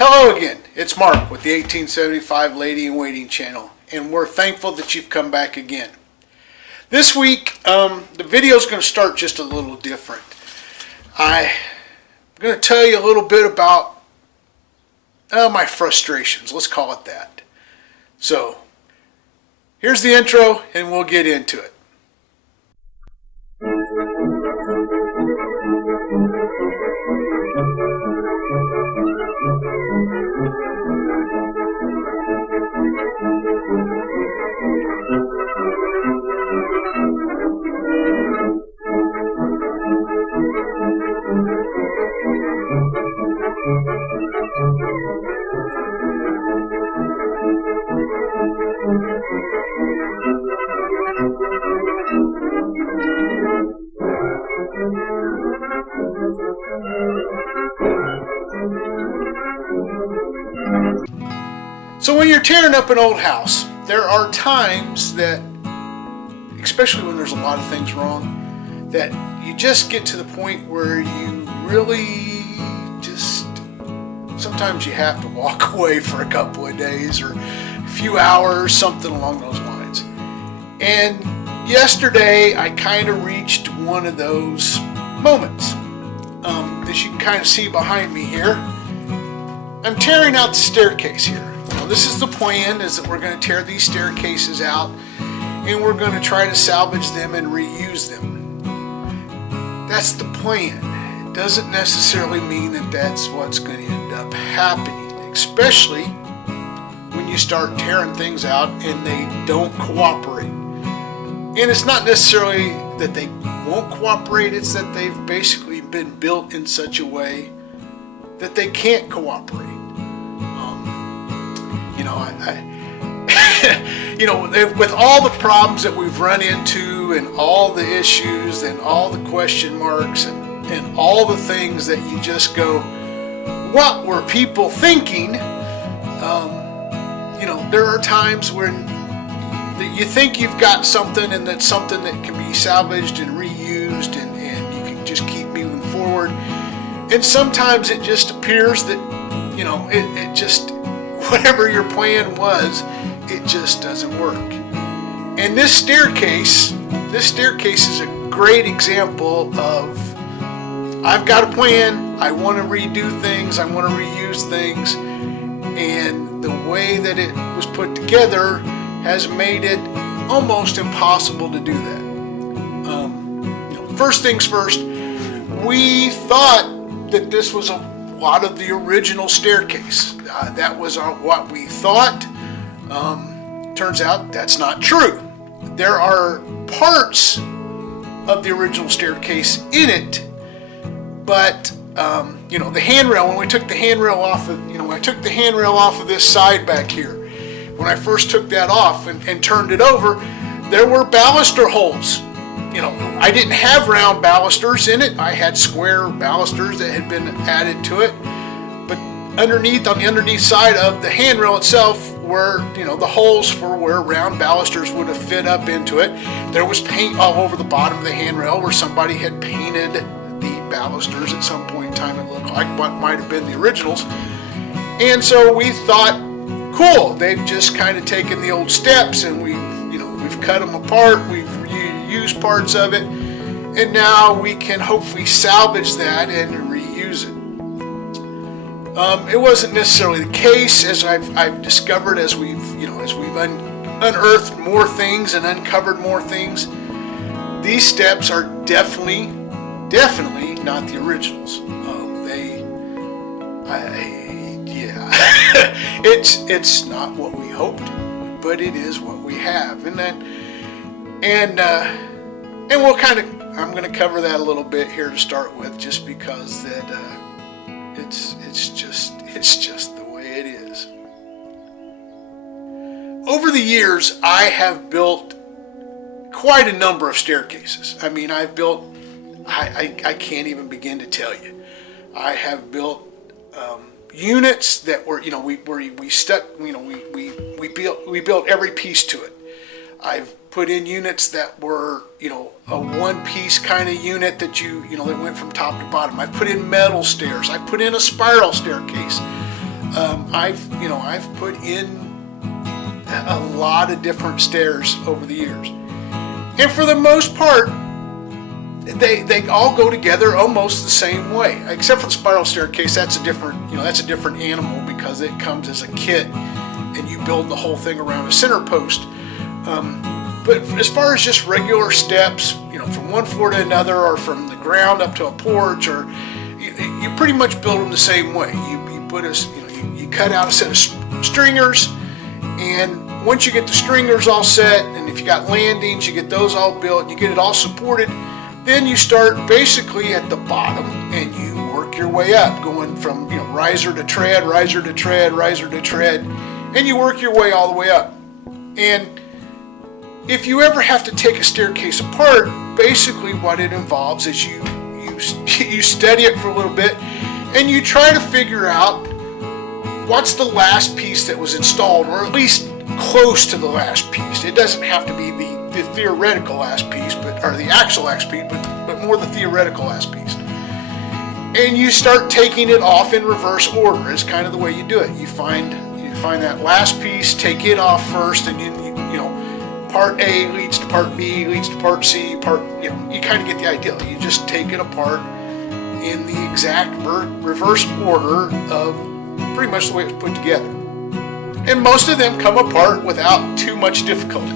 Hello again, it's Mark with the 1875 Lady in Waiting channel, and we're thankful that you've come back again. This week, the video is going to start just a little different. I'm going to tell you a little bit about my frustrations, let's call it that. So, here's the intro, and we'll get into it. So when you're tearing up an old house, there are times that, especially when there's a lot of things wrong, that you just get to the point where you really just, sometimes you have to walk away for a couple of days or a few hours, something along those lines. And yesterday I kind of reached one of those moments. As you can kind of see behind me here, I'm tearing out the staircase here. Now, this is the plan, is that we're going to tear these staircases out and we're going to try to salvage them and reuse them. That's the plan. It doesn't necessarily mean that that's what's going to end up happening, especially when you start tearing things out and they don't cooperate. And it's not necessarily that they won't cooperate, it's that they've basically been built in such a way that they can't cooperate. With all the problems that we've run into and all the issues and all the question marks and all the things that you just go, what were people thinking? There are times when you think you've got something and that's something that can be salvaged and reused and you can just keep moving forward. And sometimes it just appears that, it just, whatever your plan was, it just doesn't work. And this staircase is a great example of, I've got a plan, I want to redo things, I want to reuse things, and the way that it was put together has made it almost impossible to do that. First things first, we thought that this was a lot of the original staircase. That was what we thought. Turns out that's not true. There are parts of the original staircase in it, but the handrail, when we took the handrail off of, I took the handrail off of this side back here. When I first took that off and turned it over, there were baluster holes. I didn't have round balusters in it. I had square balusters that had been added to it. But on the underneath side of the handrail itself were, the holes for where round balusters would have fit up into it. There was paint all over the bottom of the handrail where somebody had painted the balusters at some point in time. It looked like what might have been the originals. And so we thought, cool, they've just kind of taken the old steps and we've cut them apart, we've reused parts of it, and now we can hopefully salvage that and reuse it. It wasn't necessarily the case, as I've discovered as we've unearthed more things and uncovered more things. These steps are definitely not the originals. It's not what we hoped, but it is what we have, and we'll I'm going to cover that a little bit here to start with, just because that it's just the way it is. Over the years, I have built quite a number of staircases. I mean, I've built, I can't even begin to tell you. I have built units that were, we built every piece to it. I've put in units that were, a one-piece kind of unit that that went from top to bottom. I put in metal stairs. I put in a spiral staircase. I've put in a lot of different stairs over the years, and for the most part, they all go together almost the same way, except for the spiral staircase. That's a different animal because it comes as a kit, and you build the whole thing around a center post. But as far as just regular steps, from one floor to another, or from the ground up to a porch, or you pretty much build them the same way. You cut out a set of stringers, and once you get the stringers all set, and if you got landings, you get those all built, you get it all supported. Then you start basically at the bottom, and you work your way up, going from riser to tread, riser to tread, riser to tread, and you work your way all the way up. And if you ever have to take a staircase apart, basically what it involves is you study it for a little bit, and you try to figure out what's the last piece that was installed, or at least close to the last piece. It doesn't have to be the theoretical last piece, or the actual last piece, but more the theoretical last piece. And you start taking it off in reverse order. Is kind of the way you do it. You find that last piece, take it off first, and part A leads to part B, leads to part C, you kind of get the idea. You just take it apart in the exact reverse order of pretty much the way it was put together. And most of them come apart without too much difficulty.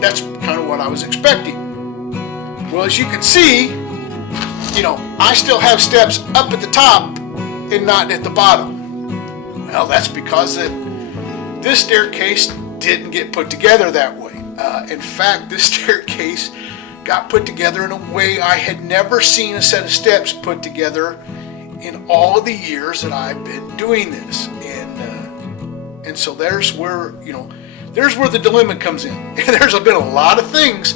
That's kind of what I was expecting. Well, as you can see, I still have steps up at the top and not at the bottom. Well, that's because this staircase didn't get put together that way. In fact, this staircase got put together in a way I had never seen a set of steps put together in all of the years that I've been doing this. And so there's where the dilemma comes in. There's been a lot of things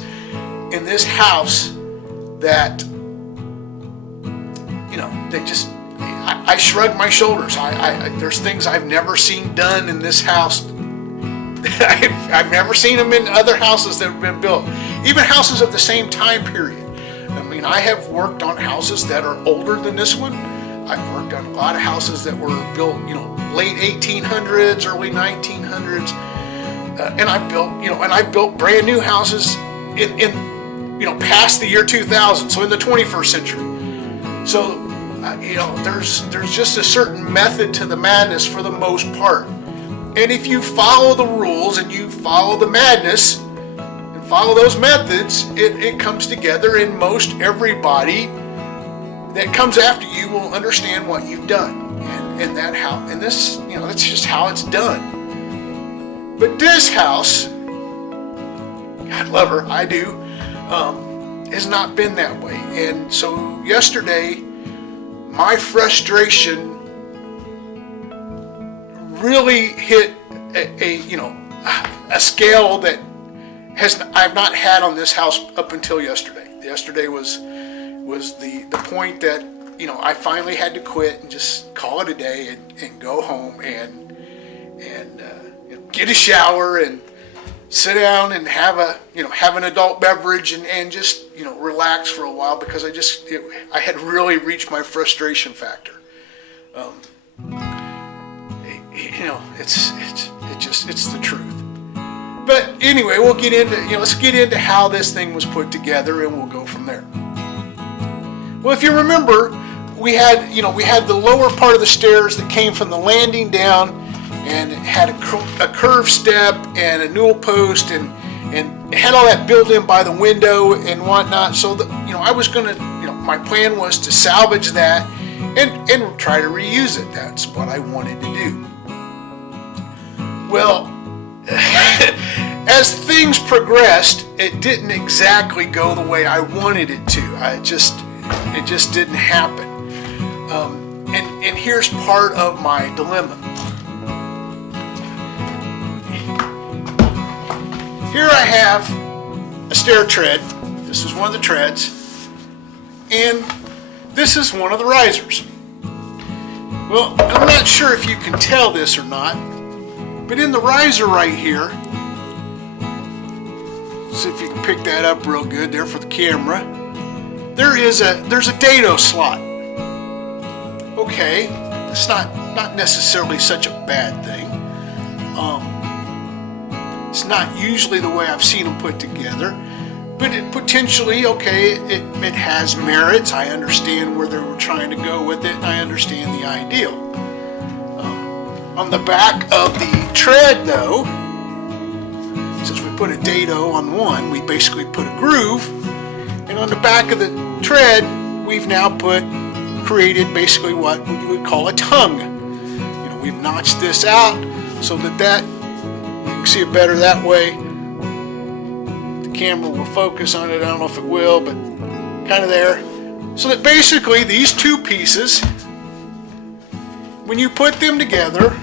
in this house that, they just, I shrug my shoulders. There's things I've never seen done in this house. I've never seen them in other houses that have been built, even houses of the same time period. I have worked on houses that are older than this one. I've worked on a lot of houses that were built, late 1800s, early 1900s, and I've built brand new houses in past the year 2000, so in the 21st century. So there's just a certain method to the madness for the most part. And if you follow the rules and you follow the madness and follow those methods, it comes together, and most everybody that comes after you will understand what you've done. That's just how it's done. But this house, I love her, I do, has not been that way. And so yesterday, my frustration really hit a scale that I've not had on this house up until yesterday. Yesterday was the point that I finally had to quit and just call it a day and go home and get a shower and sit down and have an adult beverage and just relax for a while, because I had really reached my frustration factor. It's the truth. But anyway, let's get into how this thing was put together, and we'll go from there. Well, if you remember, we had the lower part of the stairs that came from the landing down, and it had a curved step and a newel post, and it had all that built in by the window and whatnot. So I was gonna, my plan was to salvage that and try to reuse it. That's what I wanted to do. Well, as things progressed, it didn't exactly go the way I wanted it to. It just didn't happen. And here's part of my dilemma. Here I have a stair tread. This is one of the treads. And this is one of the risers. Well, I'm not sure if you can tell this or not, but in the riser right here, see if you can pick that up real good there for the camera, there's a dado slot. Okay, It's not necessarily such a bad thing. It's not usually the way I've seen them put together, but it potentially, okay, it has merits. I understand where they were trying to go with it, and I understand the ideal. On the back of the tread, though, since we put a dado on one, we basically put a groove, and on the back of the tread, we've now created basically what you would call a tongue. We've notched this out so that you can see it better that way. The camera will focus on it. I don't know if it will, but kind of there. So that basically these two pieces, when you put them together,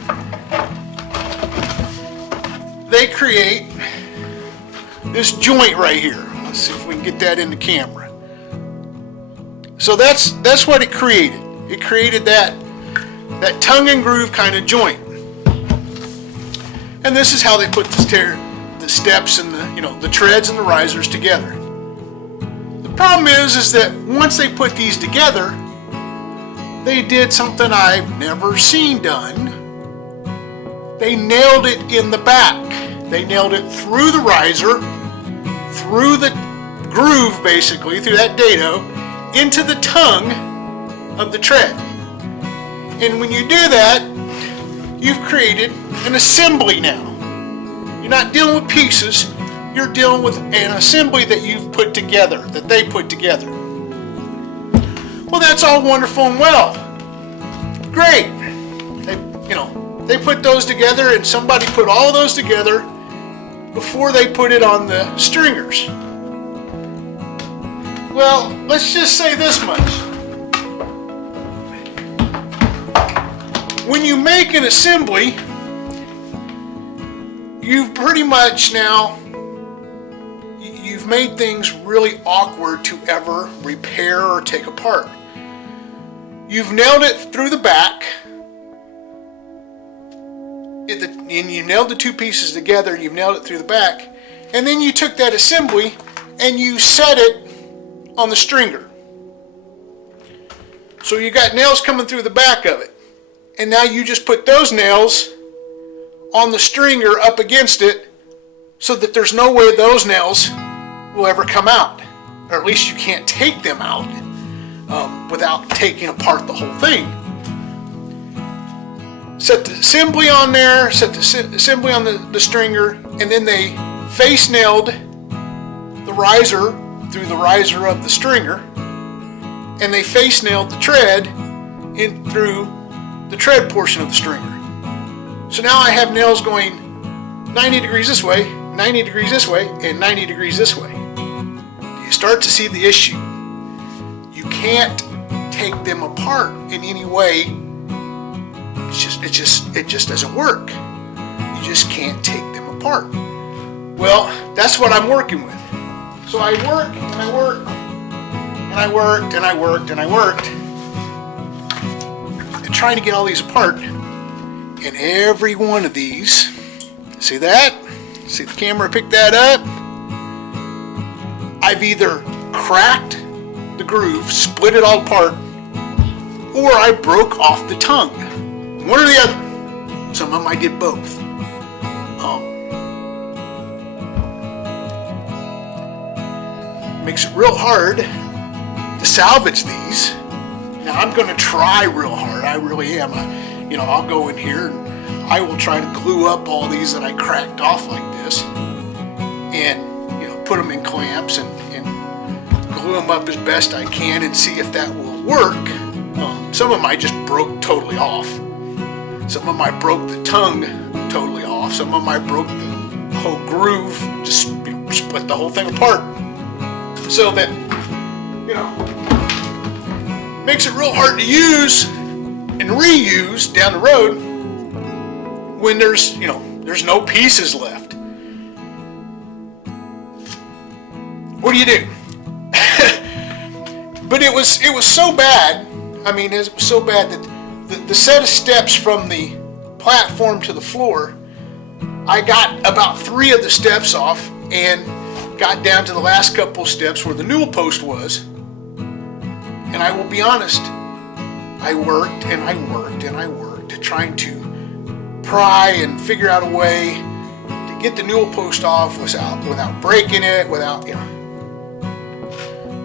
they create this joint right here. Let's see if we can get that in the camera. So that's what it created. It created that tongue and groove kind of joint. And this is how they put the steps and the treads and the risers together. The problem is that once they put these together, they did something I've never seen done. They nailed it in the back. They nailed it through the riser, through the groove basically, through that dado, into the tongue of the tread. And when you do that, you've created an assembly now. You're not dealing with pieces, you're dealing with an assembly that you've put together, that they put together. Well, that's all wonderful and well. Great. They put those together, and somebody put all those together before they put it on the stringers. Well, let's just say this much. When you make an assembly, you've pretty much now, you've made things really awkward to ever repair or take apart. You've nailed it through the back, and you nailed the two pieces together, and you've nailed it through the back, and then you took that assembly and you set it on the stringer. So you got nails coming through the back of it. And now you just put those nails on the stringer up against it so that there's no way those nails will ever come out. Or at least you can't take them out without taking apart the whole thing. Set the assembly on there, set the assembly on the stringer, and then they face nailed the riser through the riser of the stringer, and they face nailed the tread in through the tread portion of the stringer. So now I have nails going 90 degrees this way, 90 degrees this way, and 90 degrees this way. You start to see the issue. You can't take them apart in any way. It just doesn't work. You just can't take them apart. Well, that's what I'm working with. So I work and I work and I worked and I worked and I worked and trying to get all these apart. And every one of these, see that? See the camera pick that up? I've either cracked the groove, split it all apart, or I broke off the tongue. One or the other. Some of them I did both. Makes it real hard to salvage these. Now I'm going to try real hard. I really am. I'll go in here and I will try to glue up all these that I cracked off like this, and put them in clamps and glue them up as best I can and see if that will work. Some of them I just broke totally off. Some of them I broke the tongue totally off. Some of them I broke the whole groove, just split the whole thing apart. So that, makes it real hard to use and reuse down the road when there's no pieces left. What do you do? But it was so bad. I mean, it was so bad that the set of steps from the platform to the floor, I got about 3 of the steps off and got down to the last couple steps where the newel post was. And I will be honest, I worked and I worked and I worked, trying to pry and figure out a way to get the newel post off without breaking it, without,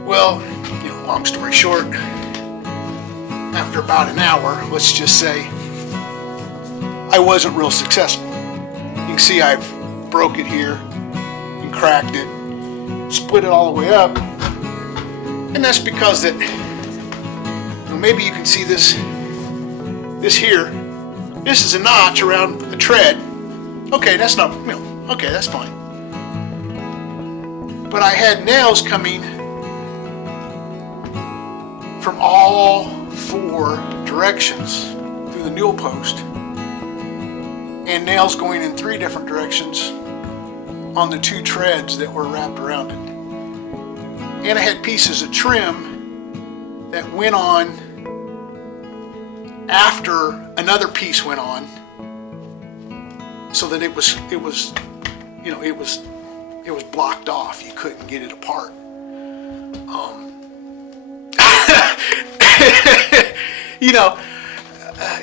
Well, long story short, after about an hour, let's just say, I wasn't real successful. You can see I've broke it here and cracked it, split it all the way up, and that's because that, maybe you can see this here. This is a notch around a tread. Okay, that's not, okay, that's fine. But I had nails coming from all 4 directions through the newel post, and nails going in 3 different directions on the 2 treads that were wrapped around it. And I had pieces of trim that went on after another piece went on, so that it was blocked off. You couldn't get it apart.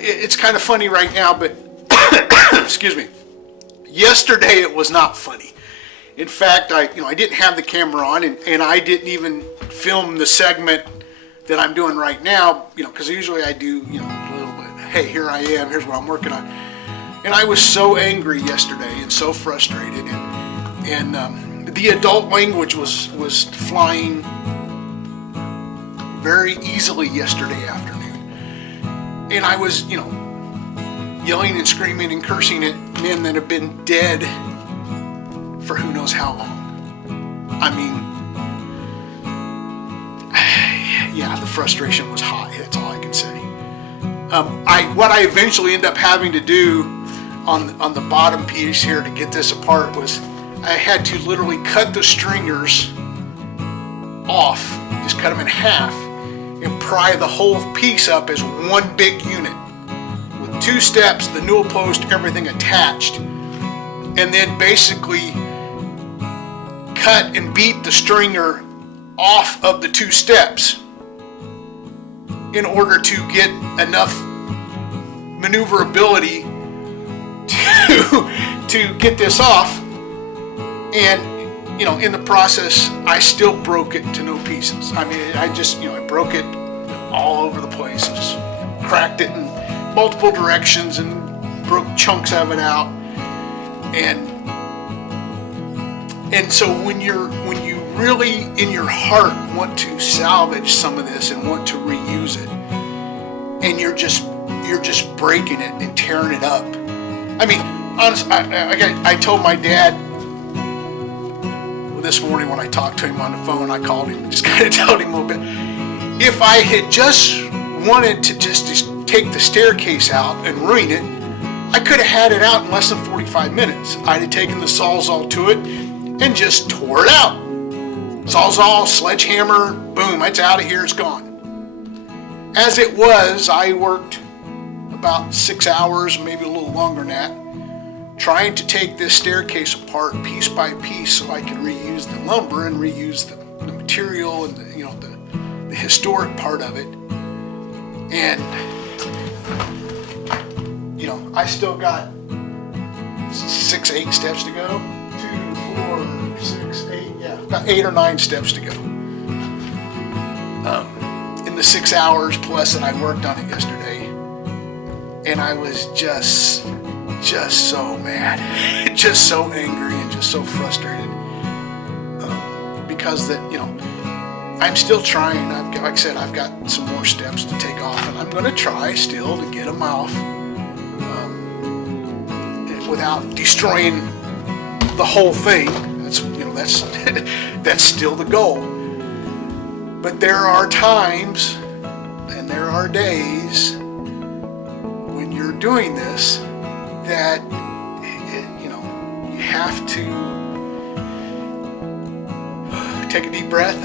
It's kind of funny right now, but excuse me. Yesterday it was not funny. In fact, I didn't have the camera on, and I didn't even film the segment that I'm doing right now, because usually I do, a little bit. Hey, here I am. Here's what I'm working on. And I was so angry yesterday and so frustrated, and the adult language was flying very easily yesterday afternoon. And I was, yelling and screaming and cursing at men that have been dead for who knows how long. I mean, yeah, the frustration was high. That's all I can say. What I eventually end up having to do on the bottom piece here to get this apart was I had to literally cut the stringers off, just cut them in half, and pry the whole piece up as one big unit with 2 steps, the newel post, everything attached, and then basically cut and beat the stringer off of the 2 steps in order to get enough maneuverability to get this off. And in the process, I still broke it to no pieces. I mean, I just, I broke it all over the place and just cracked it in multiple directions and broke chunks of it out. And so when you really in your heart want to salvage some of this and want to reuse it, and you're just breaking it and tearing it up. I mean, honestly, I told my dad this morning when I talked to him on the phone, I called him and just kind of told him a little bit. If I had just wanted to just take the staircase out and ruin it, I could have had it out in less than 45 minutes. I'd have taken the Sawzall to it and just tore it out. Sawzall, sledgehammer, boom, it's out of here, it's gone. As it was, I worked about 6 hours, maybe a little longer than that, trying to take this staircase apart piece by piece so I could reuse the lumber and reuse the material and the historic part of it. And I still got 6, 8 steps to go. 2, 4, 6, 8, yeah, about 8 or 9 steps to go. In the 6 hours plus that I worked on it yesterday. And I was just so mad, just so angry, and just so frustrated because that I'm still trying. Like I said, I've got some more steps to take off, and I'm going to try still to get them off without destroying the whole thing. That's still the goal. But there are times and there are days when you're doing this that you have to take a deep breath.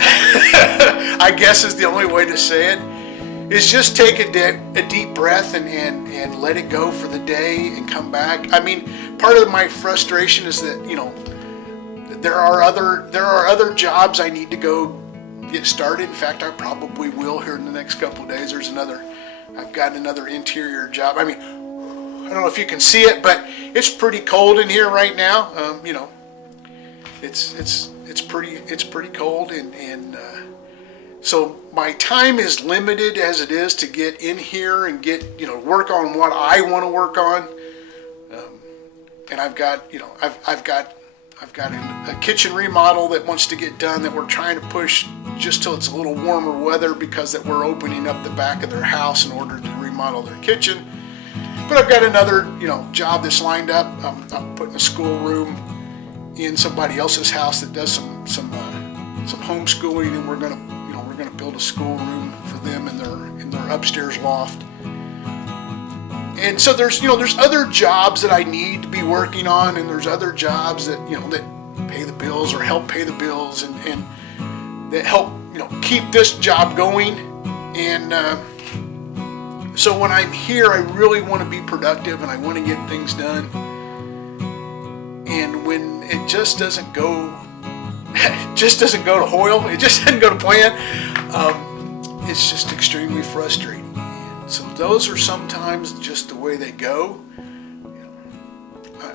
I guess is the only way to say it. Is just take a deep breath and let it go for the day and come back. I mean, part of my frustration is that there are other jobs I need to go get started. In fact, I probably will here in the next couple of days. There's another I've got another interior job. I mean, I don't know if you can see it, but it's pretty cold in here right now. It's pretty cold, and so my time is limited as it is to get in here and get work on what I want to work on. And I've got a kitchen remodel that wants to get done that we're trying to push just till it's a little warmer weather, because that we're opening up the back of their house in order to remodel their kitchen. But I've got another job that's lined up. I'm putting a schoolroom in somebody else's house that does some homeschooling, and we're gonna build a schoolroom for them in their upstairs loft. And so there's other jobs that I need to be working on, and there's other jobs that that pay the bills or help pay the bills, and that help keep this job going. And so when I'm here, I really want to be productive and I want to get things done. And when it just doesn't go to Hoyle, it just doesn't go to plan, it's just extremely frustrating. So those are sometimes just the way they go.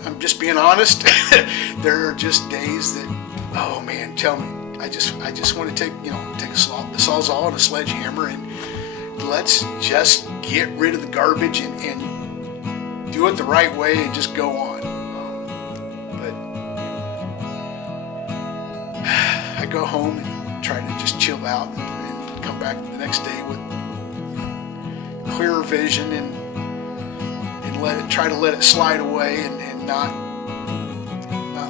I'm just being honest. There are just days that, oh man, tell me, I just want to take a Sawzall and a sledgehammer and let's just get rid of the garbage and do it the right way and just go on. But I go home and try to just chill out and come back the next day with clearer vision and try to let it slide away and not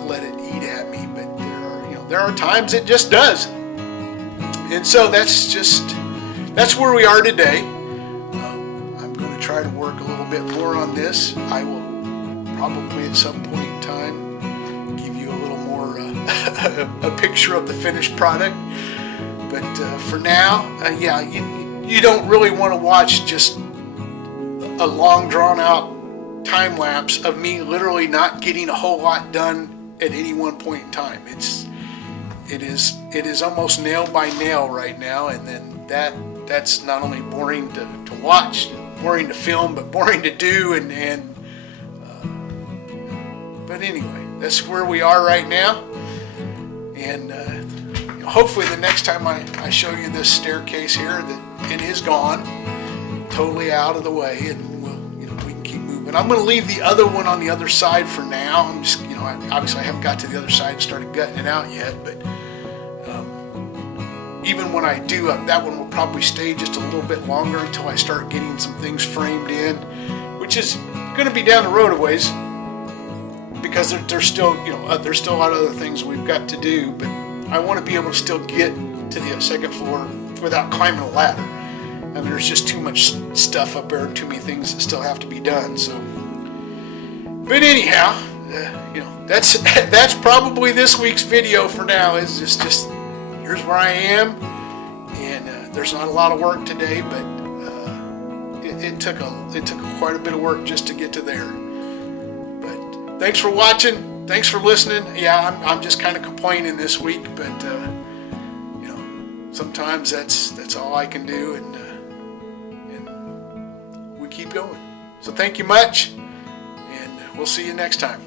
let it eat at me. But there are times it just does, and so that's where we are today. I'm going to try to work a little bit more on this. I will probably at some point in time give you a little more a picture of the finished product. But for now, you don't really want to watch just a long drawn out time lapse of me literally not getting a whole lot done at any one point in time. It is almost nail by nail right now, and then that's not only boring to watch, boring to film, but boring to do, but anyway, that's where we are right now. And hopefully the next time I show you this staircase here, that it is gone, totally out of the way, and we can keep moving. I'm going to leave the other one on the other side for now. I'm just, obviously I haven't got to the other side and started gutting it out yet, but even when I do, that one will probably stay just a little bit longer until I start getting some things framed in, which is going to be down the road a ways, because there's still there's still a lot of other things we've got to do. But I want to be able to still get to the second floor without climbing a ladder. I mean, there's just too much stuff up there and too many things that still have to be done. So, but anyhow, that's probably this week's video for now. Is just here's where I am, and there's not a lot of work today, but it took quite a bit of work just to get to there. But thanks for watching. Thanks for listening. Yeah, I'm just kind of complaining this week, but sometimes that's all I can do, and we keep going. So thank you much, and we'll see you next time.